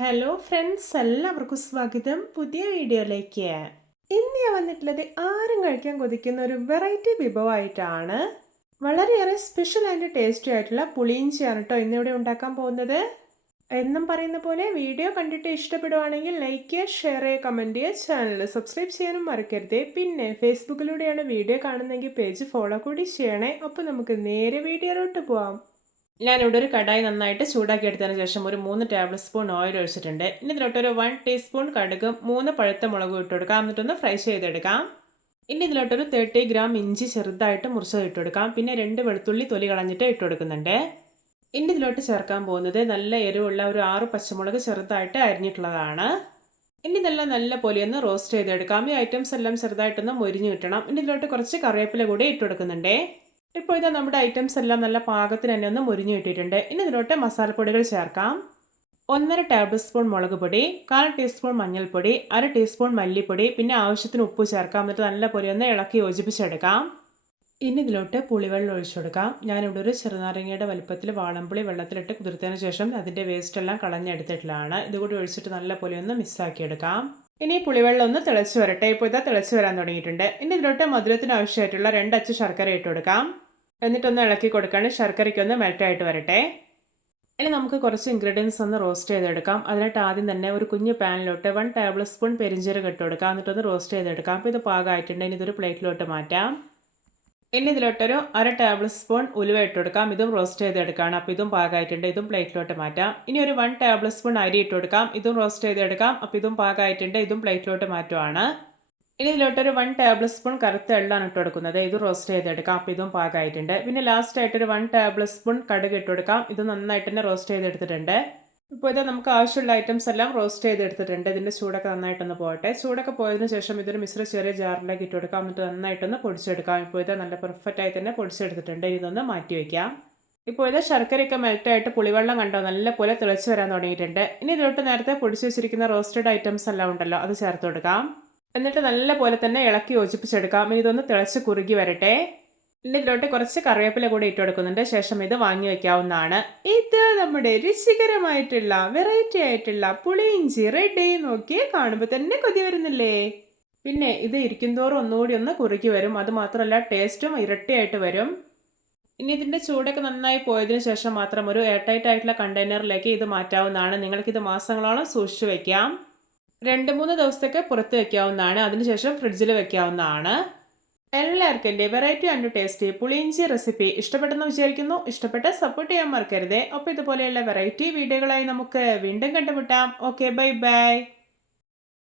Hello friends, എല്ലാവർക്കും സ്വാഗതം പുതിയ വീഡിയോയിലേക്ക്. ഇന്ന് ഞാൻ വന്നിട്ടുള്ളത് ആരും കഴിക്കാൻ കൊതിക്കുന്ന ഒരു വെറൈറ്റി വിഭവമായിട്ടാണ്. വളരെയേറെ സ്പെഷ്യൽ ആൻഡ് ടേസ്റ്റി ആയിട്ടുള്ള പുളിയിഞ്ചിയാണ് കേട്ടോ ഇന്നിവിടെ ഉണ്ടാക്കാൻ പോകുന്നത്. എന്നും പറയുന്ന പോലെ വീഡിയോ കണ്ടിട്ട് ഇഷ്ടപ്പെടുവാണെങ്കിൽ ലൈക്ക് ചെയ്യുക, ഷെയർ ചെയ്യുക, കമൻറ്റ് ചെയ്യുക, ചാനൽ സബ്സ്ക്രൈബ് ചെയ്യാനും മറക്കരുത്. പിന്നെ ഫേസ്ബുക്കിലൂടെയാണ് വീഡിയോ കാണുന്നതെങ്കിൽ പേജ് ഫോളോ കൂടി ചെയ്യണേ. അപ്പോൾ നമുക്ക് നേരെ വീഡിയോയിലോട്ട് പോവാം. ഞാനിവിടെ ഒരു കടായി നന്നായിട്ട് ചൂടാക്കി എടുത്തതിന് ശേഷം ഒരു 3 ടേബിൾ സ്പൂൺ ഓയിൽ ഒഴിച്ചിട്ടുണ്ട്. ഇനി ഇതിലോട്ടൊരു 1 ടീസ്പൂൺ കടുകും 3 പഴുത്ത മുളകും ഇട്ട് കൊടുക്കാം. എന്നിട്ടൊന്ന് ഫ്രൈ ചെയ്തെടുക്കാം. ഇനി ഇതിലോട്ടൊരു 30 ഗ്രാം ഇഞ്ചി ചെറുതായിട്ട് മുറിച്ചത് ഇട്ട് കൊടുക്കാം. പിന്നെ 2 വെളുത്തുള്ളി തൊലി കളഞ്ഞിട്ട് ഇട്ട് കൊടുക്കുന്നുണ്ട്. ഇനി ഇതിലോട്ട് ചേർക്കാൻ പോകുന്നത് നല്ല എരിവുള്ള ഒരു 6 പച്ചമുളക് ചെറുതായിട്ട് അരിഞ്ഞിട്ടുള്ളതാണ്. ഇനി ഇതെല്ലാം നല്ല പോലെ ഒന്ന് റോസ്റ്റ് ചെയ്തെടുക്കാം. ഈ ഐറ്റംസ് എല്ലാം ചെറുതായിട്ടൊന്ന് മൊരിഞ്ഞു കിട്ടണം. ഇനി ഇതിലോട്ട് കുറച്ച് കറിവേപ്പില കൂടി ഇട്ട് കൊടുക്കുന്നുണ്ട്. ഇപ്പോൾ ഇതാ നമ്മുടെ ഐറ്റംസ് എല്ലാം നല്ല പാകത്തിന് തന്നെ ഒന്ന് മുരിഞ്ഞു കിട്ടിയിട്ടുണ്ട്. ഇനി ഇതിലോട്ട് മസാലപ്പൊടികൾ ചേർക്കാം. 1.5 ടേബിൾ സ്പൂൺ മുളക് പൊടി, 1/4 ടീസ്പൂൺ മഞ്ഞൾപ്പൊടി, 1/2 ടീസ്പൂൺ മല്ലിപ്പൊടി, പിന്നെ ആവശ്യത്തിന് ഉപ്പ് ചേർക്കാം. എന്നിട്ട് നല്ല പോലെ ഒന്ന് ഇളക്കി യോജിപ്പിച്ചെടുക്കാം. ഇനി ഇതിലോട്ട് പുളിവെള്ളം ഒഴിച്ചു കൊടുക്കാം. ഞാനിവിടെ ഒരു ചെറുനാരങ്ങയുടെ വലുപ്പത്തിൽ വാളംപുളി വെള്ളത്തിലിട്ട് കുതിർത്തതിന് ശേഷം അതിൻ്റെ വേസ്റ്റ് എല്ലാം കളഞ്ഞെടുത്തിട്ടുള്ളതാണ്. ഇതുകൂടി ഒഴിച്ചിട്ട് നല്ല പോലെ ഒന്ന് മിക്സാക്കിയെടുക്കാം. ഇനി പുളിവെള്ളം ഒന്ന് തിളച്ച് വരട്ടെ. ഇപ്പോൾ ഇതാ തിളച്ച് വരാൻ തുടങ്ങിയിട്ടുണ്ട്. ഇനി ഇതിലോട്ട് മധുരത്തിന് ആവശ്യമായിട്ടുള്ള 2 അച്ച് ശർക്കര ഇട്ട് കൊടുക്കാം. എന്നിട്ടൊന്ന് ഇളക്കി കൊടുക്കുകയാണ്. ശർക്കരയ്ക്കൊന്ന് മെൽറ്റായിട്ട് വരട്ടെ. ഇനി നമുക്ക് കുറച്ച് ഇൻഗ്രീഡിയൻസ് ഒന്ന് റോസ്റ്റ് ചെയ്തെടുക്കാം. അതിനായിട്ട് ആദ്യം തന്നെ ഒരു കുഞ്ഞ് പാനിലോട്ട് 1 ടേബിൾ സ്പൂൺ പെരിഞ്ചീരകം ഇട്ട് കൊടുക്കാം. എന്നിട്ടൊന്ന് റോസ്റ്റ് ചെയ്തെടുക്കാം. അപ്പോൾ ഇത് പാകമായിട്ടുണ്ട്. ഇനി ഇതൊരു പ്ലേറ്റിലോട്ട് മാറ്റാം. ഇനി ഇതിലോട്ടൊരു 1/2 ടേബിൾ സ്പൂൺ ഉലുവ ഇട്ട് കൊടുക്കാം. ഇതും റോസ്റ്റ് ചെയ്തെടുക്കുകയാണ്. അപ്പോൾ ഇതും പാകമായിട്ടുണ്ട്. ഇതും പ്ലേറ്റിലോട്ട് മാറ്റാം. ഇനി ഒരു 1 ടേബിൾ സ്പൂൺ അരി ഇട്ട് കൊടുക്കാം. ഇതും റോസ്റ്റ് ചെയ്തെടുക്കാം. അപ്പോൾ ഇതും പാകമായിട്ടുണ്ട്. ഇതും പ്ലേറ്റിലോട്ട് മാറ്റുവാണ്. ഇനി ഇതിലോട്ടൊരു 1 ടേബിൾ സ്പൂൺ കറുത്ത എള്ളാണ് ഇട്ട് കൊടുക്കുന്നത്. ഇത് റോസ്റ്റ് ചെയ്തെടുക്കാം. അപ്പോൾ ഇതും പാകമായിട്ടുണ്ട്. പിന്നെ ലാസ്റ്റ് ആയിട്ടൊരു 1 ടേബിൾ സ്പൂൺ കടുക് ഇട്ട് കൊടുക്കാം. ഇത് നന്നായിട്ട് തന്നെ റോസ്റ്റ് ചെയ്തെടുത്തിട്ടുണ്ട്. ഇപ്പോൾ ഇത് നമുക്ക് ആവശ്യമുള്ള ഐറ്റംസ് എല്ലാം റോസ്റ്റ് ചെയ്തെടുത്തിട്ടുണ്ട്. ഇതിൻ്റെ ചൂടൊക്കെ നന്നായിട്ടൊന്ന് പോകട്ടെ. ചൂടൊക്കെ പോയതിന് ശേഷം ഇതൊരു മിശ്ര ചെറിയ ജാറിലേക്ക് ഇട്ട് കൊടുക്കാം. എന്നിട്ട് നന്നായിട്ടൊന്ന് പൊടിച്ചെടുക്കാം. ഇപ്പോൾ ഇത് നല്ല പെർഫെക്റ്റായി തന്നെ പൊടിച്ചെടുത്തിട്ടുണ്ട്. ഇതൊന്ന് മാറ്റി വയ്ക്കാം. ഇപ്പോൾ ഇത് ശർക്കരയൊക്കെ മെൽറ്റായിട്ട് പുളിവെള്ളം കണ്ടോ നല്ല പോലെ തിളച്ച് വരാൻ തുടങ്ങിയിട്ടുണ്ട്. ഇനി ഇതിലോട്ട് നേരത്തെ പൊടിച്ച് വെച്ചിരിക്കുന്ന റോസ്റ്റഡ് ഐറ്റംസ് എല്ലാം ഉണ്ടല്ലോ, അത് ചേർത്ത് കൊടുക്കാം. എന്നിട്ട് നല്ല പോലെ തന്നെ ഇളക്കി യോജിപ്പിച്ചെടുക്കാം. ഇനി ഇതൊന്ന് തിളച്ച് കുറുകി വരട്ടെ. ഇനി ഇതിലോട്ട് കുറച്ച് കറിവേപ്പില കൂടി ഇട്ട് കൊടുക്കുന്നുണ്ട്. ശേഷം ഇത് വാങ്ങി വയ്ക്കാവുന്നതാണ്. ഇത് നമ്മുടെ രുചികരമായിട്ടുള്ള വെറൈറ്റി ആയിട്ടുള്ള പുളിയിഞ്ചി റെഡി. നോക്കിയേ, കാണുമ്പോൾ തന്നെ കൊതി വരുന്നില്ലേ? പിന്നെ ഇത് ഇരിക്കും തോറും ഒന്നുകൂടി ഒന്ന് കുറുകി വരും. അതുമാത്രമല്ല ടേസ്റ്റും ഇരട്ടിയായിട്ട് വരും. ഇനി ഇതിൻ്റെ ചൂടൊക്കെ നന്നായി പോയതിനു ശേഷം മാത്രം ഒരു എയർ ടൈറ്റ് ആയിട്ടുള്ള കണ്ടെയ്നറിലേക്ക് ഇത് മാറ്റാവുന്നതാണ്. നിങ്ങൾക്കിത് മാസങ്ങളോളം സൂക്ഷിച്ചു വയ്ക്കാം. 2-3 ദിവസത്തേക്ക് പുറത്ത് വയ്ക്കാവുന്നതാണ്. അതിനുശേഷം ഫ്രിഡ്ജിൽ വയ്ക്കാവുന്നതാണ്. എല്ലാവർക്കും എൻ്റെ variety and tasty puliinji recipe ഇഷ്ടപ്പെട്ടെന്ന് വിചാരിക്കുന്നു. ഇഷ്ടപ്പെട്ട സപ്പോർട്ട് ചെയ്യാൻ മറക്കരുതേ. അപ്പോൾ ഇതുപോലെയുള്ള വെറൈറ്റി വീഡിയോകളായി നമുക്ക് വീണ്ടും കണ്ടുമുട്ടാം. Okay, bye bye.